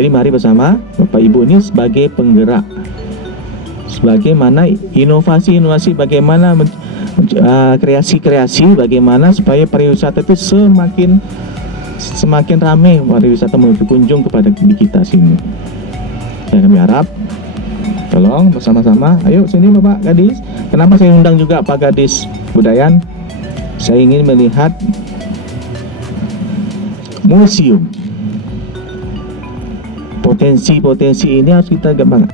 Jadi mari bersama Bapak Ibu ini sebagai penggerak, bagaimana inovasi-inovasi, bagaimana kreasi-kreasi, bagaimana supaya pariwisata itu semakin ramai pariwisata berkunjung kepada kita sini. Dan kami harap tolong bersama-sama, ayo sini Bapak Gadis. Kenapa saya undang juga Pak Gadis Budayan? Saya ingin melihat museum. Potensi-potensi ini harus kita kembangkan.